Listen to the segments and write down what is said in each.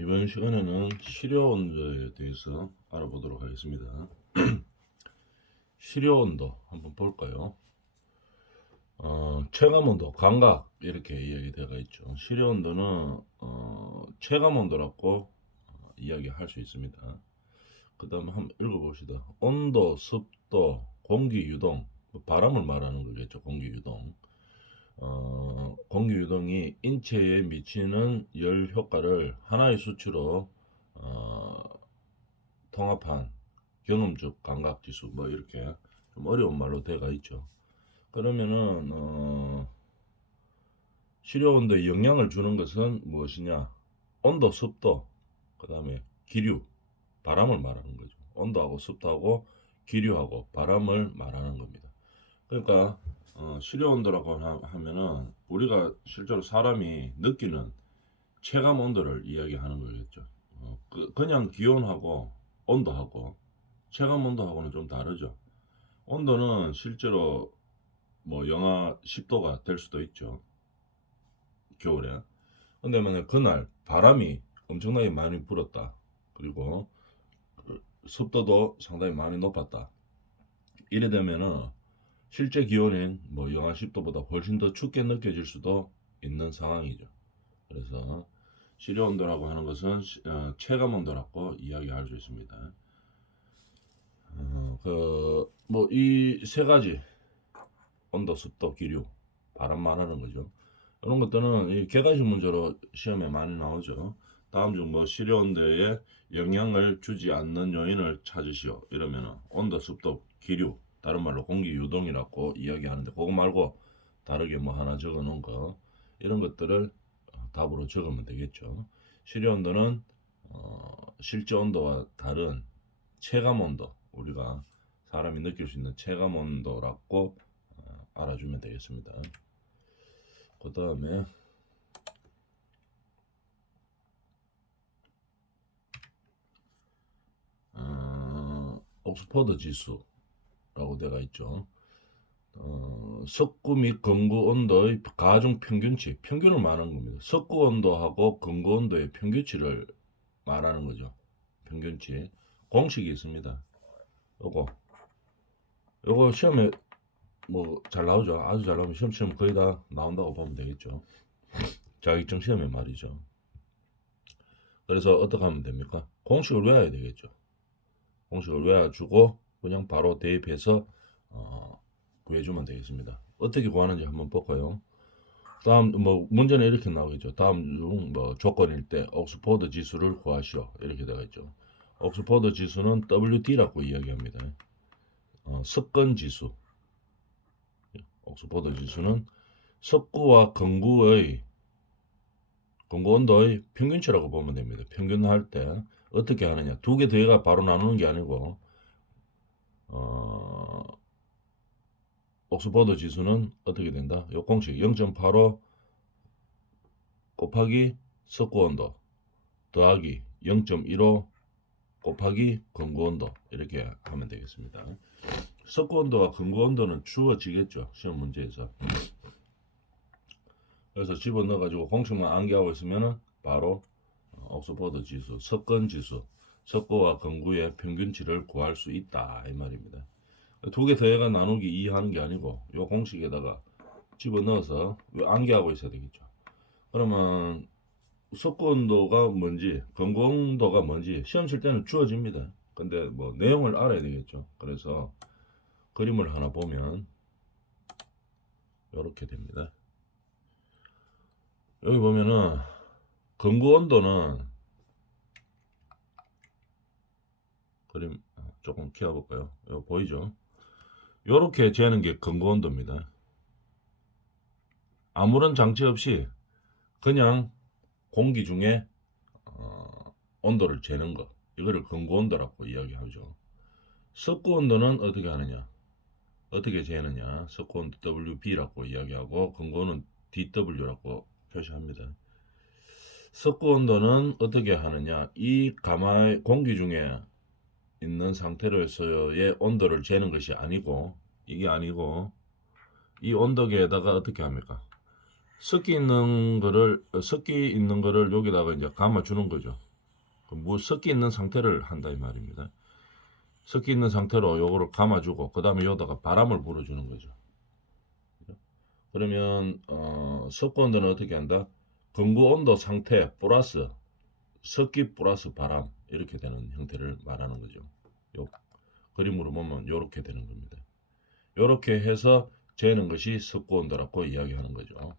이번 시간에는 실효 온도에 대해서 알아보도록 하겠습니다. 실효 온도 한번 볼까요? 체감 온도, 감각 이렇게 이야기되어 있죠. 실효 온도는 체감 온도라고 이야기할 수 있습니다. 그 다음에 한번 읽어봅시다. 온도, 습도, 공기 유동, 바람을 말하는 거겠죠. 공기 유동. 공기 유동이 인체에 미치는 열 효과를 하나의 수치로 통합한 경험적 감각 지수 뭐 이렇게 좀 어려운 말로 되어 있죠. 그러면은 실효 온도에 영향을 주는 것은 무엇이냐? 온도, 습도, 그 다음에 기류, 바람을 말하는 거죠. 온도하고 습도하고 기류하고 바람을 말하는 겁니다. 그러니까 실효 온도라고 하면은 우리가 실제로 사람이 느끼는 체감 온도를 이야기하는 거겠죠. 그냥 기온하고 온도하고 체감 온도하고는 좀 다르죠. 온도는 실제로 뭐 영하 10도가 될 수도 있죠. 겨울에. 근데 만약 그날 바람이 엄청나게 많이 불었다. 그리고 습도도 상당히 많이 높았다. 이래 되면은 실제 기온인 뭐 영하 10도보다 훨씬 더 춥게 느껴질 수도 있는 상황이죠. 그래서 실효 온도라고 하는 것은 체감 온도라고 이야기할 수 있습니다. 뭐 이 세 가지 온도, 습도, 기류, 바람 말하는 거죠. 이런 것들은 이 객관식 문제로 시험에 많이 나오죠. 다음 중 뭐 실효 온도에 영향을 주지 않는 요인을 찾으시오. 이러면은 온도, 습도, 기류, 다른 말로 공기 유동이라고 이야기하는데 그거 말고 다르게 뭐 하나 적어 놓은 거 이런 것들을 답으로 적으면 되겠죠. 실효 온도는 실제 온도와 다른 체감 온도, 우리가 사람이 느낄 수 있는 체감 온도라고 알아주면 되겠습니다. 그 다음에 옥스퍼드 지수라고 되어 있죠. 석구 및 건구 온도의 가중 평균치, 평균을 말하는 겁니다. 석구 온도하고 건구 온도의 평균치를 말하는 거죠. 평균치. 공식이 있습니다. 요거 시험에 뭐 잘 나오죠. 아주 잘 나오면 시험 거의 다 나온다고 보면 되겠죠. 자격증 시험에 말이죠. 그래서 어떻게 하면 됩니까? 공식을 외워야 되겠죠. 공식을 외워주고 그냥 바로 대입해서 구해주면 되겠습니다. 어떻게 구하는지 한번 볼까요? 다음 뭐 문제는 이렇게 나오겠죠. 다음 중 뭐 조건일 때 옥스퍼드 지수를 구하시오 이렇게 되어 있죠. 옥스퍼드 지수는 WD라고 이야기합니다. 습건 지수. 옥스퍼드 지수는 석구와 건구 온도의 평균치라고 보면 됩니다. 평균할 때 어떻게 하느냐? 두 개 더해가 바로 나누는 게 아니고 옥스퍼드 지수는 어떻게 된다? 요 공식 0.85 곱하기 석구 온도 더하기 0.15 곱하기 건구 온도 이렇게 하면 되겠습니다. 석구 온도와 건구 온도는 주어지겠죠. 시험 문제에서. 그래서 집어넣어 가지고 공식만 암기하고 있으면은 바로 옥스퍼드 지수, 석건 지수, 석고와 건구의 평균치를 구할 수 있다 이 말입니다. 두 개 더해가 나누기 2 하는 게 아니고 요 공식에다가 집어넣어서 암기하고 있어야 되겠죠. 그러면 석고 온도가 뭔지 건구 온도가 뭔지 시험 칠 때는 주어집니다. 근데 뭐 내용을 알아야 되겠죠. 그래서 그림을 하나 보면 이렇게 됩니다. 여기 보면은 건구 온도는 그림 조금 키워볼까요? 이거 보이죠? 이렇게 재는 게 건구 온도입니다. 아무런 장치 없이 그냥 공기 중에 온도를 재는 거 이거를 건구 온도라고 이야기하죠. 석구 온도는 어떻게 하느냐? 어떻게 재느냐? 석구 온도 WB라고 이야기하고 건구는 DW라고 표시합니다. 석구 온도는 어떻게 하느냐? 이 가마의 공기 중에 있는 상태로서의 온도를 재는 것이 아니고 이게 아니고 이 온도계에다가 어떻게 합니까? 섞이 있는 거를 여기다가 이제 감아 주는 거죠. 물 섞여 있는 상태를 한다 이 말입니다. 섞여 있는 상태로 요거를 감아주고 그 다음에 여기다가 바람을 불어주는 거죠. 그러면 섞고 온도는 어떻게 한다? 건구 온도 상태 플러스 섞기 플러스 바람 이렇게 되는 형태를 말하는 거죠. 요 그림으로 보면 이렇게 되는 겁니다. 이렇게 해서 재는 것이 섞고 온도라고 이야기하는 거죠.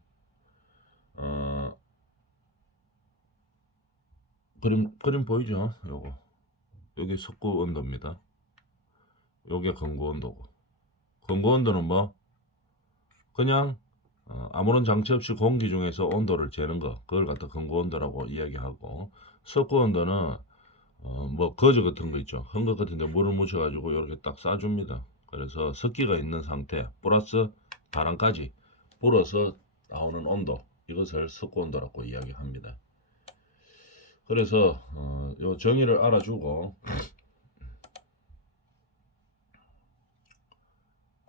그림 보이죠? 요거 여기 섞고 온도입니다. 요게 건구 온도고 건구 온도는 뭐 그냥 아무런 장치 없이 공기 중에서 온도를 재는 거 그걸 갖다 건구 온도라고 이야기하고 섞고 온도는 뭐 거즈 같은 거 있죠. 헝겊 같은데 물을 묻혀가지고 이렇게 딱 쏴줍니다. 그래서 섞기가 있는 상태 플러스 바람까지 불어서 나오는 온도 이것을 섞고 온도라고 이야기합니다. 그래서 요 정의를 알아주고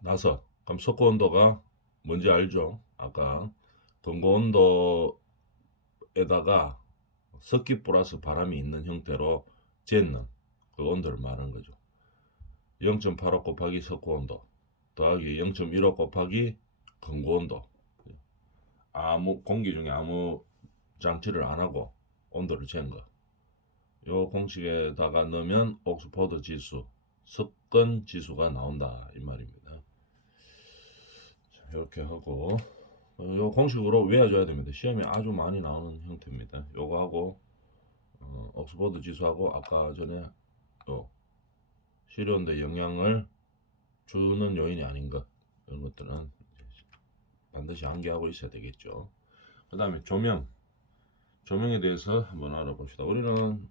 나서 그럼 섞고 온도가 뭔지 알죠? 아까 건고 온도에다가 섞기 플러스 바람이 있는 형태로 재는 그 온도를 말하는 거죠. 0.85 곱하기 섞고 온도 더하기 0.15 곱하기 건고 온도. 아무 공기 중에 아무 장치를 안 하고 온도를 재는 거. 요 공식에다가 넣으면 옥스퍼드 지수, 섞은 지수가 나온다 이 말입니다. 자, 이렇게 하고 요 공식으로 외워줘야 됩니다. 시험에 아주 많이 나오는 형태입니다. 요거하고 옥스퍼드 지수하고 아까 전에 요 실온대 영향을 주는 요인이 아닌 것 이런 것들은 반드시 암기하고 있어야 되겠죠. 그 다음에 조명에 대해서 한번 알아봅시다. 우리는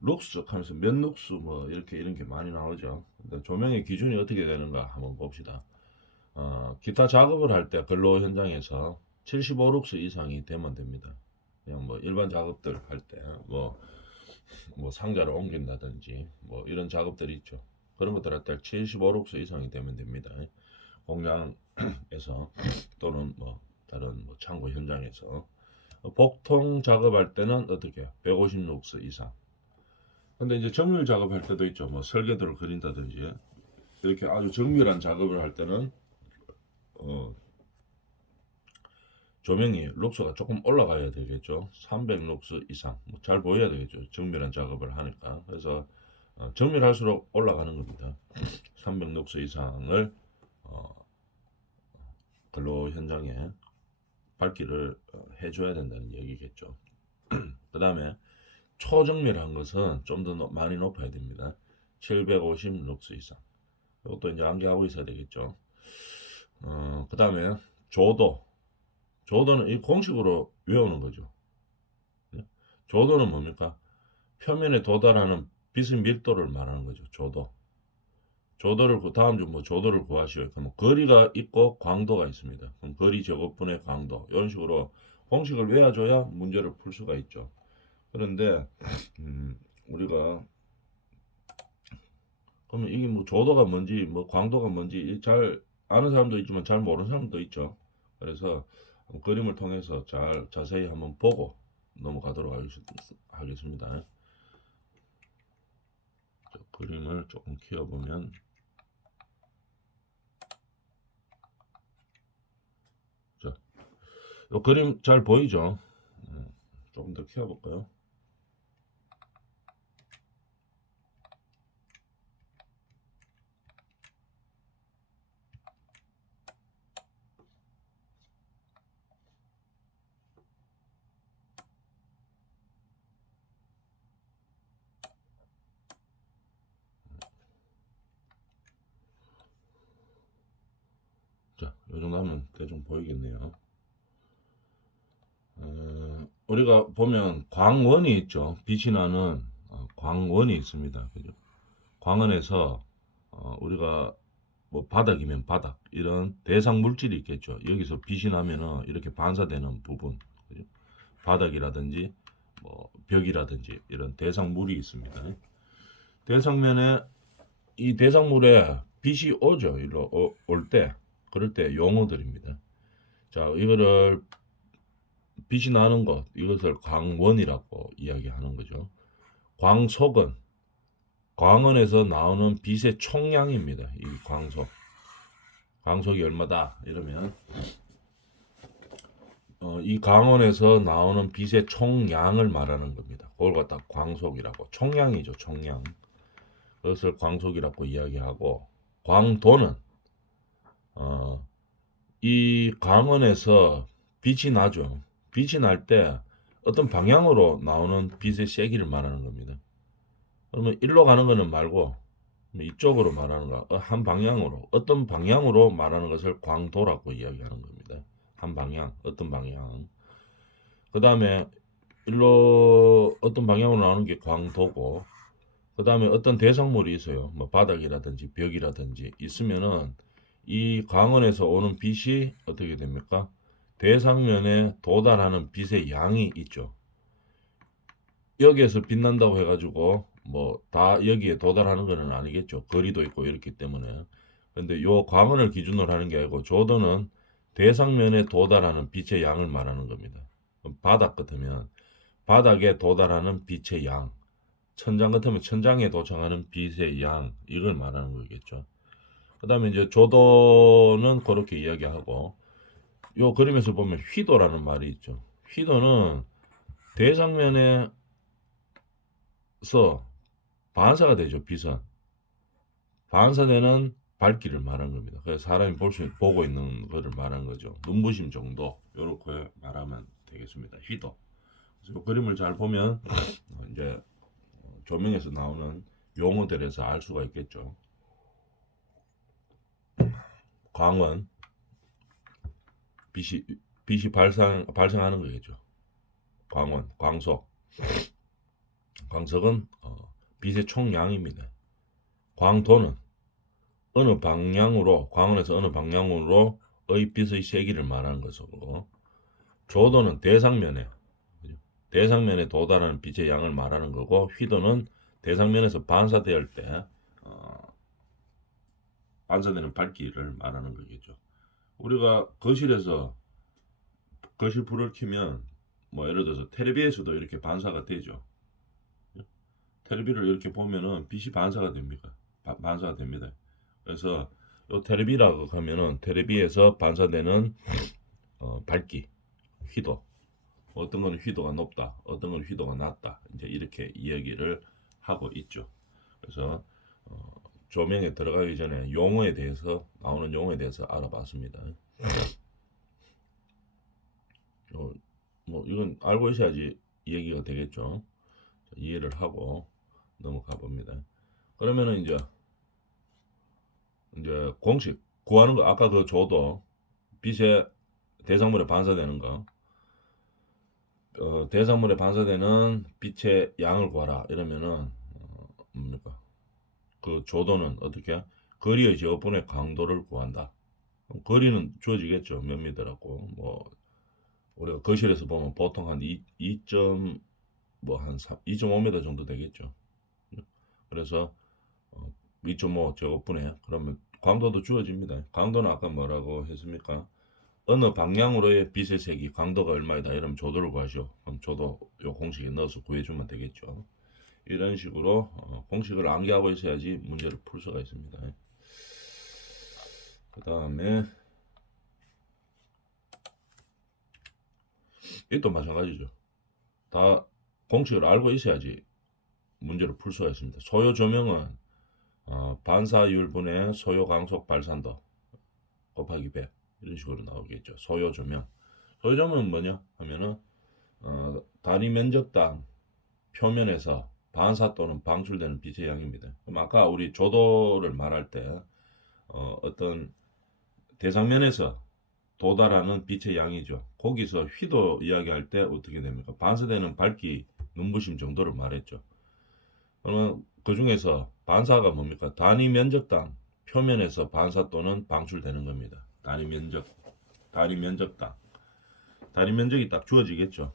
룩스 하면서 몇 룩스 뭐 이렇게 이런 게 많이 나오죠. 근데 조명의 기준이 어떻게 되는가 한번 봅시다. 기타 작업을 할 때 근로 현장에서 75룩스 이상이 되면 됩니다. 그냥 뭐 일반 작업들 할 때 뭐 상자를 옮긴다든지 뭐 이런 작업들이 있죠. 그런 것들 할 때 75룩스 이상이 되면 됩니다. 공장에서 또는 뭐 다른 뭐 창고 현장에서 보통 작업할 때는 어떻게 150룩스 이상. 근데 이제 정밀 작업할 때도 있죠. 뭐 설계도를 그린다든지 이렇게 아주 정밀한 작업을 할 때는 조명이 룩스가 조금 올라가야 되겠죠. 300룩스 이상 잘 보여야 되겠죠. 정밀한 작업을 하니까. 그래서 정밀할수록 올라가는 겁니다. 300룩스 이상을 근로 현장에 밝기를 해줘야 된다는 얘기겠죠. 그 다음에 초정밀한 것은 좀 더 많이 높아야 됩니다. 750룩스 이상. 이것도 이제 암기하고 있어야 되겠죠. 그 다음에 조도는 이 공식으로 외우는 거죠. 조도는 뭡니까? 표면에 도달하는 빛의 밀도를 말하는 거죠. 조도를 다음 주 뭐 조도를 구하시오. 그럼 거리가 있고 광도가 있습니다. 그럼 거리 제곱분의 광도 이런 식으로 공식을 외워줘야 문제를 풀 수가 있죠. 그런데 우리가 그러면 이게 뭐 조도가 뭔지 뭐 광도가 뭔지 잘 아는 사람도 있지만 잘 모르는 사람도 있죠. 그래서 그림을 통해서 잘 자세히 한번 보고 넘어가도록 하겠습니다. 그림을 조금 키워보면 자, 이 그림 잘 보이죠? 조금 더 키워볼까요? 자, 이 정도 하면 대충 보이겠네요. 우리가 보면 광원이 있죠. 빛이 나는 광원이 있습니다. 그죠? 광원에서 우리가 뭐 바닥이면 바닥 이런 대상 물질이 있겠죠. 여기서 빛이 나면은 이렇게 반사되는 부분, 그죠? 바닥이라든지 뭐 벽이라든지 이런 대상물이 있습니다. 대상면에 이 대상물에 빛이 오죠. 일로 올 때, 그럴 때 용어들입니다. 자, 이거를 빛이 나는 것, 이것을 광원이라고 이야기하는 거죠. 광속은 광원에서 나오는 빛의 총량입니다. 이 광속. 광속이 얼마다 이러면 이 광원에서 나오는 빛의 총량을 말하는 겁니다. 그걸 갖다 광속이라고. 총량이죠. 총량. 그것을 광속이라고 이야기하고, 광도는 이 광원에서 빛이 나죠. 빛이 날 때 어떤 방향으로 나오는 빛의 세기를 말하는 겁니다. 그러면 일로 가는 거는 말고 이쪽으로 말하는 거, 한 방향으로, 어떤 방향으로 말하는 것을 광도라고 이야기하는 겁니다. 한 방향, 어떤 방향. 그 다음에 일로 어떤 방향으로 나오는 게 광도고, 그 다음에 어떤 대상물이 있어요. 뭐 바닥이라든지 벽이라든지 있으면은 이 광원에서 오는 빛이 어떻게 됩니까? 대상면에 도달하는 빛의 양이 있죠. 여기에서 빛난다고 해가지고 뭐 다 여기에 도달하는 것은 아니겠죠. 거리도 있고 이렇기 때문에. 근데 요 광원을 기준으로 하는 게 아니고 조도는 대상면에 도달하는 빛의 양을 말하는 겁니다. 바닥 같으면 바닥에 도달하는 빛의 양, 천장 같으면 천장에 도착하는 빛의 양, 이걸 말하는 거겠죠. 그 다음에 이제 조도는 그렇게 이야기하고, 요 그림에서 보면 휘도라는 말이 있죠. 휘도는 대상면에서 반사가 되죠. 빛은 반사되는 밝기를 말하는 겁니다. 그래서 사람이 보고 있는 것을 말하는 거죠. 눈부심 정도, 이렇게 말하면 되겠습니다. 휘도. 그래서 이 그림을 잘 보면 이제 조명에서 나오는 용어들에서 알 수가 있겠죠. 광원, 빛이 발생하는 거겠죠. 광원, 광속. 광석은 빛의 총량입니다. 광도는 어느 방향으로, 광원에서 어느 방향으로의 빛의 세기를 말하는 것이고, 조도는 대상면에 도달하는 빛의 양을 말하는 거고, 휘도는 대상면에서 반사될 때 반사되는 밝기를 말하는 거겠죠. 우리가 거실에서 거실 불을 켜면 뭐 예를 들어서 텔레비에서도 이렇게 반사가 되죠. 텔레비를 이렇게 보면은 빛이 반사가 됩니까? 반사가 됩니다. 그래서 요 텔레비라고 하면은 텔레비에서 반사되는 밝기, 휘도. 어떤 건 휘도가 높다, 어떤 건 휘도가 낮다. 이제 이렇게 이야기를 하고 있죠. 그래서 조명에 들어가기 전에 용어에 대해서, 나오는 용어에 대해서 알아봤습니다. 뭐 이건 알고 있어야지 얘기가 되겠죠. 이해를 하고 넘어가 봅니다. 그러면은 이제 공식 구하는 거, 아까 그 조도 빛의 대상물에 반사되는 거, 대상물에 반사되는 빛의 양을 구하라 이러면은 뭡니까? 그 조도는 어떻게? 거리의 제곱분의 강도를 구한다. 거리는 주어지겠죠. 몇 미터라고. 뭐 우리가 거실에서 보면 보통 한 2.5m 정도 되겠죠. 그래서 2.5 제곱분의, 그러면 강도도 주어집니다. 강도는 아까 뭐라고 했습니까? 어느 방향으로의 빛의 세기, 강도가 얼마이다 이러면 조도를 구하시오. 그럼 조도 요 공식에 넣어서 구해주면 되겠죠. 이런 식으로 공식을 암기하고 있어야지 문제를 풀 수가 있습니다. 그 다음에 이것도 마찬가지죠. 다 공식을 알고 있어야지 문제를 풀 수가 있습니다. 소요 조명은 반사율분의 소요 강속 발산도 곱하기 100 이런 식으로 나오겠죠. 소요 조명. 소요 조명은 뭐냐 하면은 다리 면적당 표면에서 반사 또는 방출되는 빛의 양입니다. 그럼 아까 우리 조도를 말할 때 어떤 대상면에서 도달하는 빛의 양이죠. 거기서 휘도 이야기할 때 어떻게 됩니까? 반사되는 밝기, 눈부심 정도를 말했죠. 그러면 그 중에서 반사가 뭡니까? 단위 면적당 표면에서 반사 또는 방출되는 겁니다. 단위 면적당. 단위 면적이 딱 주어지겠죠.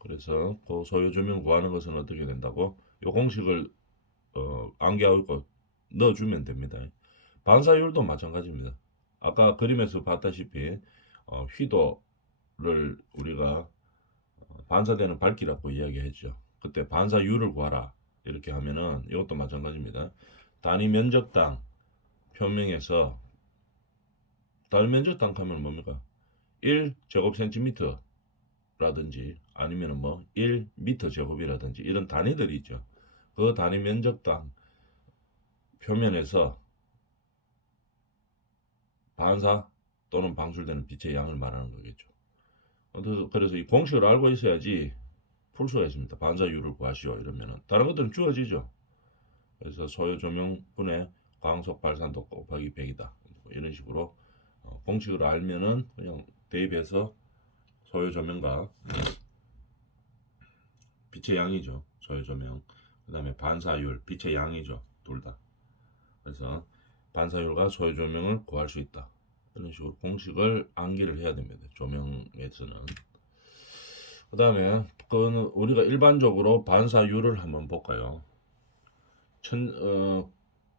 그래서 그 소요 조명 구하는 것은 어떻게 된다고? 요 공식을 암기하고 있고 넣어주면 됩니다. 반사율도 마찬가지입니다. 아까 그림에서 봤다시피 휘도를 우리가 반사되는 밝기라고 이야기했죠. 그때 반사율을 구하라. 이렇게 하면은 이것도 마찬가지입니다. 단위 면적당 표명에서 단위 면적당 하면 뭡니까? 1제곱센티미터 라든지 아니면은 뭐 1미터 제곱이라든지 이런 단위들이 있죠. 그 단위 면적당 표면에서 반사 또는 방출되는 빛의 양을 말하는 거겠죠. 그래서 이 공식을 알고 있어야지 풀 수가 있습니다. 반사율을 구하시오 이러면은 다른 것들은 주어지죠. 그래서 소요 조명분의 광속 발산도 곱하기 100이다. 이런 식으로 공식을 알면은 그냥 대입해서 소요 조명과 빛의 양이죠. 소요 조명. 그다음에 반사율, 빛의 양이죠. 둘 다. 그래서 반사율과 소요 조명을 구할 수 있다. 이런 식으로 공식을 암기를 해야 됩니다. 조명에서는. 그다음에 그거는 우리가 일반적으로 반사율을 한번 볼까요?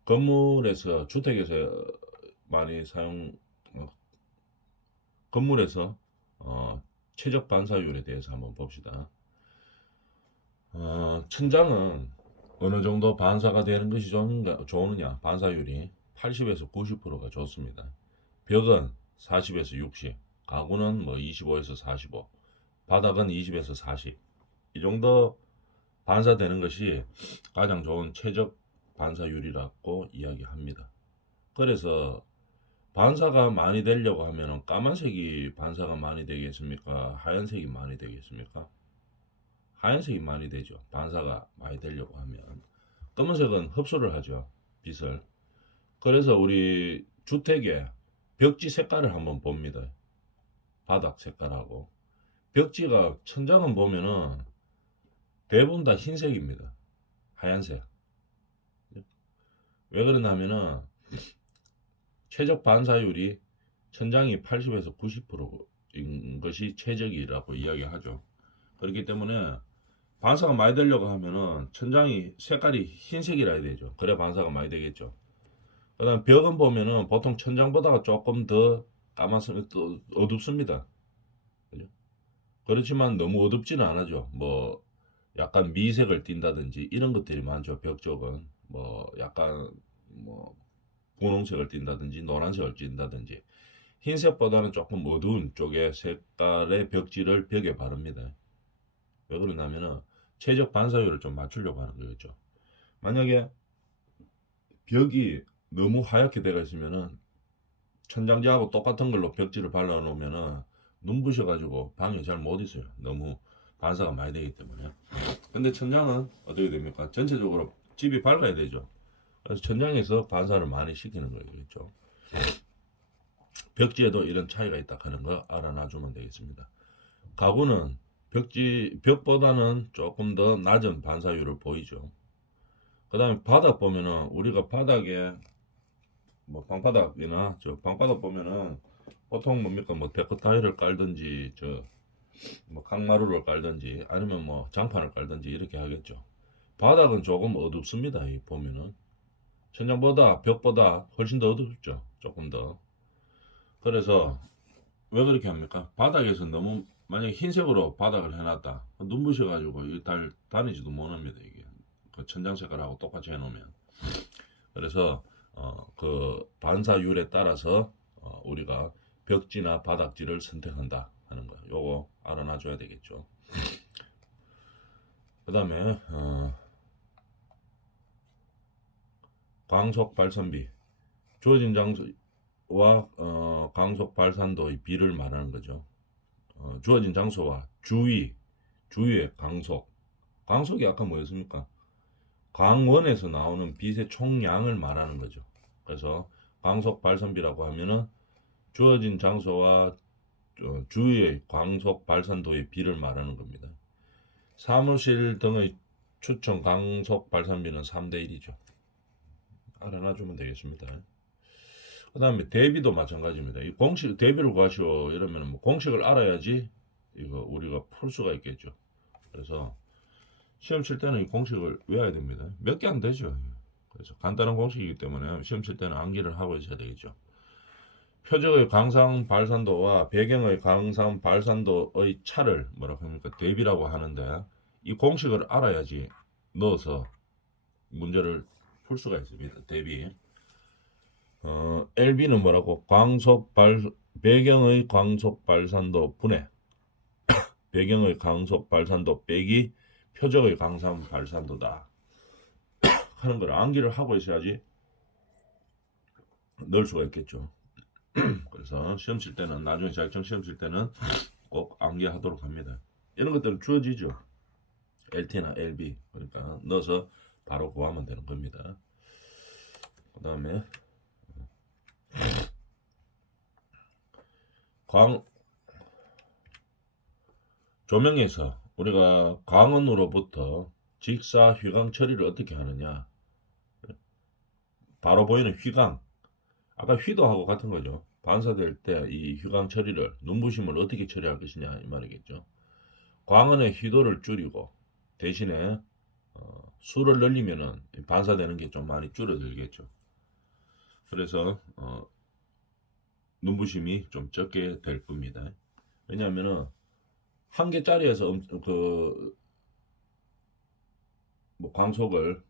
건물에서 주택에서 많이 사용 건물에서 최적 반사율에 대해서 한번 봅시다. 천장은 어느 정도 반사가 되는 것이 좋으느냐? 반사율이 80에서 90%가 좋습니다. 벽은 40에서 60, 가구는 뭐 25에서 45, 바닥은 20에서 40. 이 정도 반사되는 것이 가장 좋은 최적 반사율이라고 이야기합니다. 그래서 반사가 많이 되려고 하면 까만색이 반사가 많이 되겠습니까? 하얀색이 많이 되겠습니까? 하얀색이 많이 되죠. 반사가 많이 되려고 하면. 검은색은 흡수를 하죠. 빛을. 그래서 우리 주택의 벽지 색깔을 한번 봅니다. 바닥 색깔하고. 벽지가 천장은 보면은 대부분 다 흰색입니다. 하얀색. 왜 그러냐면은 최적 반사율이 천장이 80에서 90%인 것이 최적이라고 이야기하죠. 그렇기 때문에 반사가 많이 되려고 하면은 천장이 색깔이 흰색이라 해야 되죠. 그래 반사가 많이 되겠죠. 그다음 벽은 보면은 보통 천장보다 조금 더 까맣습니다. 또 어둡습니다. 그죠? 그렇지만 너무 어둡지는 않아죠. 뭐 약간 미색을 띈다든지 이런 것들이 많죠. 벽 쪽은 뭐 약간 뭐 분홍색을 띈다든지 노란색을 띈다든지 흰색보다는 조금 어두운 쪽의 색깔의 벽지를 벽에 바릅니다. 왜 그러냐면은 최적 반사율을 좀 맞추려고 하는 거겠죠. 만약에 벽이 너무 하얗게 되어 있으면은 천장지하고 똑같은 걸로 벽지를 발라 놓으면은 눈부셔 가지고 방에 잘 못 있어요. 너무 반사가 많이 되기 때문에. 근데 천장은 어떻게 됩니까? 전체적으로 집이 밝아야 되죠. 그래서 천장에서 반사를 많이 시키는 거겠죠. 벽지에도 이런 차이가 있다 하는 거 알아놔주면 되겠습니다. 가구는 벽보다는 조금 더 낮은 반사율을 보이죠. 그 다음에 바닥 보면은 우리가 바닥에 뭐 방바닥이나 저 방바닥 보면은 보통 뭡니까 뭐 데크 타일을 깔든지 저 뭐 강마루를 깔든지 아니면 뭐 장판을 깔든지 이렇게 하겠죠. 바닥은 조금 어둡습니다. 이 보면은 천장보다 벽보다 훨씬 더 어둡죠. 조금 더. 그래서 왜 그렇게 합니까? 바닥에서 너무 만약에 흰색으로 바닥을 해놨다. 눈부셔가지고 다니지도 못합니다. 이게 그 천장 색깔하고 똑같이 해놓으면. 그래서 그 반사율에 따라서 우리가 벽지나 바닥지를 선택한다 하는 거. 요거 알아놔줘야 되겠죠. 그 다음에 광속 발산비 주어진 장소와 광속 발산도의 비를 말하는 거죠. 주어진 장소와 주위의 광속이 아까 뭐였습니까? 광원에서 나오는 빛의 총량을 말하는 거죠. 그래서 광속 발산비라고 하면은 주어진 장소와 주위의 광속 발산도의 비를 말하는 겁니다. 사무실 등의 추천 광속 발산비는 3대 1이죠. 알아놔주면 되겠습니다. 그 다음에 대비도 마찬가지입니다. 이 공식 대비를 구하시오 이러면 뭐 공식을 알아야지 이거 우리가 풀 수가 있겠죠. 그래서 시험 칠 때는 이 공식을 외워야 됩니다. 몇 개 안 되죠. 그래서 간단한 공식이기 때문에 시험 칠 때는 암기를 하고 있어야 되겠죠. 표적의 광산 발산도와 배경의 광산 발산도의 차를 뭐라고 합니까? 대비라고 하는데 이 공식을 알아야지 넣어서 문제를 풀 수가 있습니다. 대비. LB는 뭐라고? 배경의 광속 발산도 분해. 배경의 광속 발산도 빼기 표적의 광산 발산도다 하는 걸 암기를 하고 있어야지 넣을 수가 있겠죠. 그래서 시험 칠 때는, 나중에 자격증 시험 칠 때는 꼭 암기하도록 합니다. 이런 것들은 주어지죠. LT나 LB. 그러니까 넣어서 바로 구하면 되는 겁니다. 그 다음에 조명에서 우리가 광원으로부터 직사 휘광 처리를 어떻게 하느냐. 바로 보이는 휘광, 아까 휘도하고 같은 거죠. 반사될 때 이 휘광 처리를, 눈부심을 어떻게 처리할 것이냐 이 말이겠죠. 광원의 휘도를 줄이고 대신에 수를 늘리면은 반사되는 게 좀 많이 줄어들겠죠. 그래서 눈부심이 좀 적게 될 겁니다. 왜냐하면은 한 개짜리에서 뭐 광속을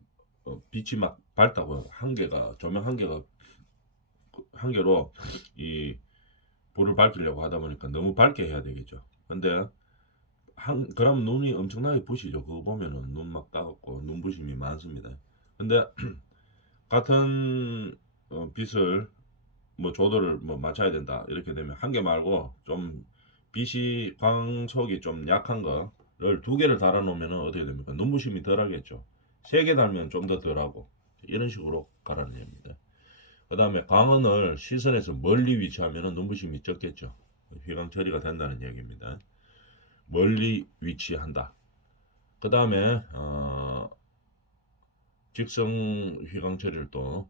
빛이 막 밝다고요. 한 개가, 조명 한 개가 한 개로 이 불을 밝히려고 하다 보니까 너무 밝게 해야 되겠죠. 근데 그러면 눈이 엄청나게 부시죠. 그거 보면은 눈 막 따갑고 눈부심이 많습니다. 근데 같은 빛을 뭐 조도를 뭐 맞춰야 된다 이렇게 되면 한 개 말고 좀 빛이 광속이 좀 약한 거를 두 개를 달아 놓으면 어떻게 됩니까? 눈부심이 덜 하겠죠. 세 개 달면 좀 더 덜하고 이런 식으로 가라는 얘기입니다. 그 다음에 광원을 시선에서 멀리 위치하면 눈부심이 적겠죠. 휘광 처리가 된다는 얘기입니다. 멀리 위치한다. 그 다음에 직성 휘광 처리를 또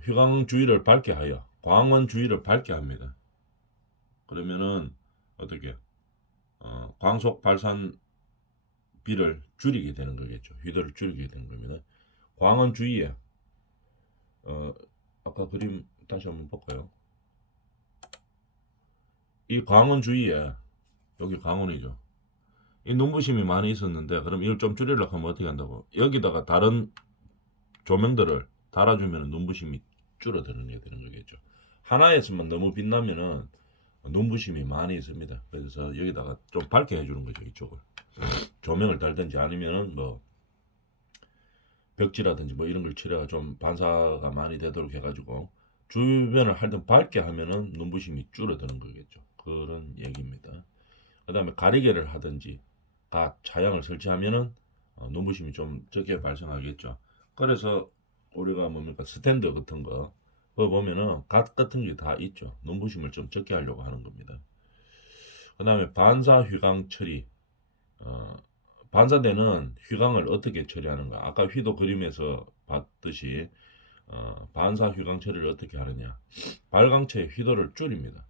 휘광 주위를 밝게 하여 광원 주위를 밝게 합니다. 그러면은 어떻게 광속 발산 비를 줄이게 되는 거겠죠. 휘도를 줄이게 되는 겁니다. 광원 주위에 아까 그림 다시 한번 볼까요? 이 광원 주위에, 여기 광원이죠. 이 눈부심이 많이 있었는데 그럼 이걸 좀 줄이려고 하면 어떻게 한다고? 여기다가 다른 조명들을 달아주면 눈부심이 줄어드는 게 되는 거겠죠. 하나에서만 너무 빛나면은 눈부심이 많이 있습니다. 그래서 여기다가 좀 밝게 해주는 거죠. 이쪽을 조명을 달든지 아니면은 뭐 벽지라든지 뭐 이런 걸 칠해가 좀 반사가 많이 되도록 해가지고 주변을 하여튼 밝게 하면은 눈부심이 줄어드는 거겠죠. 그런 얘기입니다. 그 다음에 가리개를 하든지 차양을 설치하면은 눈부심이 좀 적게 발생하겠죠. 그래서 우리가 뭡니까 스탠드 같은 거 그거 보면은 같은 게 다 있죠. 눈부심을 좀 적게 하려고 하는 겁니다. 그 다음에 반사 휘광 처리. 반사되는 휘광을 어떻게 처리하는가. 아까 휘도 그림에서 봤듯이 반사 휘광 처리를 어떻게 하느냐. 발광체의 휘도를 줄입니다.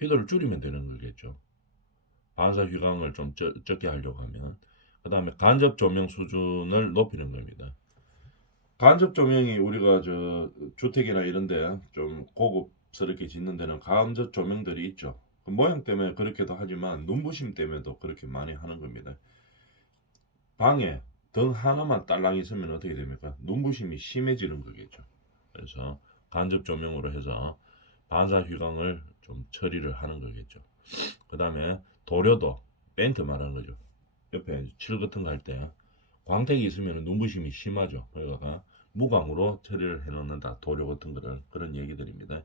휘도를 줄이면 되는 거겠죠. 반사 휘광을 좀 적게 하려고 하면. 그 다음에 간접 조명 수준을 높이는 겁니다. 간접 조명이 우리가 주택이나 이런데 좀 고급스럽게 짓는 데는 간접 조명들이 있죠. 그 모양 때문에 그렇게도 하지만 눈부심 때문에도 그렇게 많이 하는 겁니다. 방에 등 하나만 딸랑 있으면 어떻게 됩니까? 눈부심이 심해지는 거겠죠. 그래서 간접 조명으로 해서 반사 휘광을 좀 처리를 하는 거겠죠. 그 다음에 도료도 페인트 말하는 거죠. 옆에 칠 같은 거 할 때 광택이 있으면 눈부심이 심하죠. 그러니까 무광으로 처리를 해놓는다. 도료 같은 거를 그런 얘기들입니다.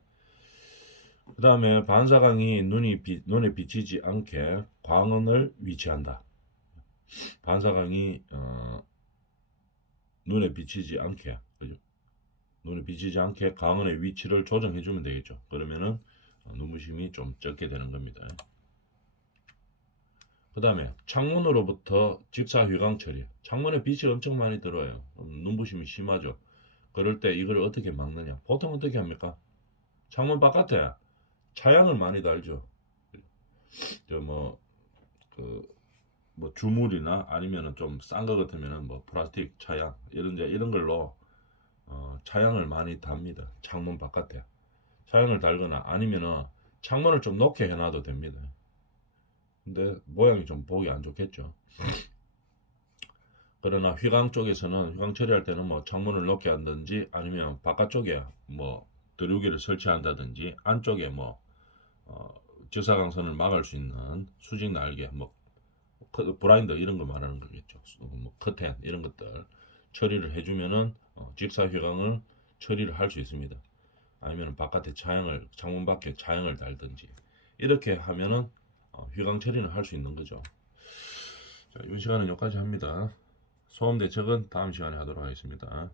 그 다음에 반사광이 눈에 비치지 않게 광원을 위치한다. 반사광이 눈에 비치지 않게, 그죠? 눈에 비치지 않게 광원의 위치를 조정해 주면 되겠죠. 그러면은 눈부심이 좀 적게 되는 겁니다. 그 다음에 창문으로부터 직사 휘광 처리. 창문에 빛이 엄청 많이 들어와요. 눈부심이 심하죠. 그럴 때 이걸 어떻게 막느냐? 보통 어떻게 합니까? 창문 바깥에 차양을 많이 달죠. 뭐 주물이나 아니면은 좀 싼 거 같으면은 뭐 플라스틱 차양 이런 걸로 차양을 많이 답니다. 창문 바깥에 차양을 달거나 아니면은 창문을 좀 높게 해놔도 됩니다. 근데 모양이 좀 보기 안 좋겠죠. 그러나 휘강 쪽에서는 휘강 처리할 때는 뭐 창문을 높게 한다든지 아니면 바깥쪽에 뭐 드루기를 설치한다든지 안쪽에 뭐 저사광선을 막을 수 있는 수직 날개 뭐 브라인더 이런 거 말하는 거겠죠. 뭐 커튼 이런 것들 처리를 해주면은 직사 휘강을 처리를 할 수 있습니다. 아니면 바깥에 창문 밖에 차양을 달든지 이렇게 하면은 휘강 처리는 할 수 있는 거죠. 자, 이 시간은 여기까지 합니다. 소음 대책은 다음 시간에 하도록 하겠습니다.